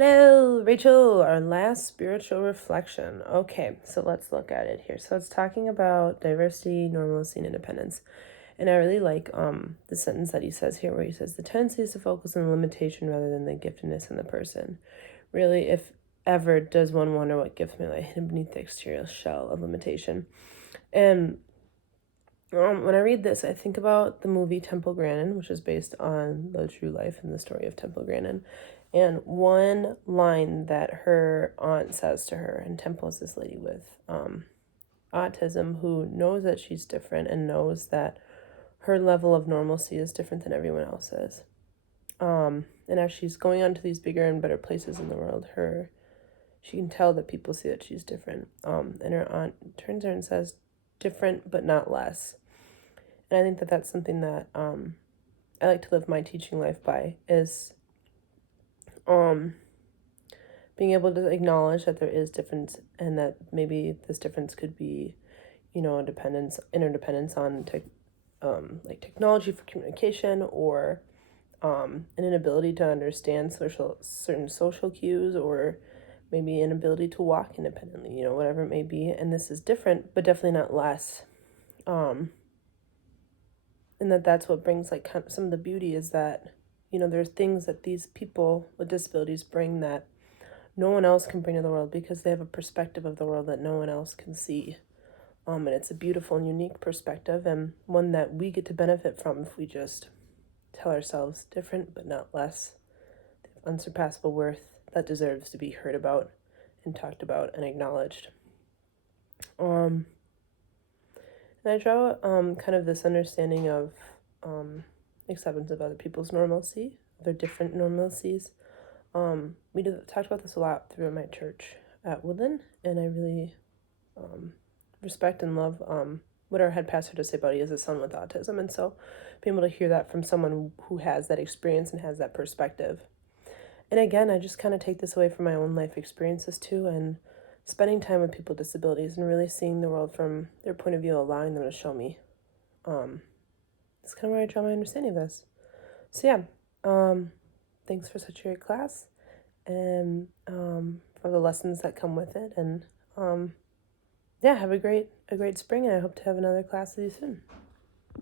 Hello, Rachel, our last spiritual reflection. Okay, so let's look at it here. So it's talking about diversity, normalcy, and independence. And I really like the sentence that he says here where he says the tendency is to focus on the limitation rather than the giftedness in the person. Really, if ever does one wonder what gift may lie hidden beneath the exterior shell of limitation. And when I read this, I think about the movie Temple Grandin, which is based on the true life and the story of Temple Grandin. And one line that her aunt says to her, and Temple is this lady with autism who knows that she's different and knows that her level of normalcy is different than everyone else's. And as she's going on to these bigger and better places in the world, she can tell that people see that she's different. And her aunt turns to her and says, different but not less. And I think that that's something that I like to live my teaching life by is being able to acknowledge that there is difference and that maybe this difference could be, a interdependence on like technology for communication or an inability to understand certain social cues or maybe an ability to walk independently, whatever it may be. And this is different, but definitely not less. And that's what brings like kind of some of the beauty is that there's things that these people with disabilities bring that no one else can bring to the world because they have a perspective of the world that no one else can see. And it's a beautiful and unique perspective and one that we get to benefit from if we just tell ourselves different but not less. They have unsurpassable worth that deserves to be heard about and talked about and acknowledged. And I draw kind of this understanding of acceptance of other people's normalcy, their different normalcies. We talked about this a lot through my church at Woodland, and I really respect and love what our head pastor does say about he has a son with autism, and so being able to hear that from someone who has that experience and has that perspective. And again, I just kind of take this away from my own life experiences too, and spending time with people with disabilities and really seeing the world from their point of view, allowing them to show me. That's kind of where I draw my understanding of this. So yeah, thanks for such a great class and for the lessons that come with it. And yeah, have a great spring, and I hope to have another class with you soon.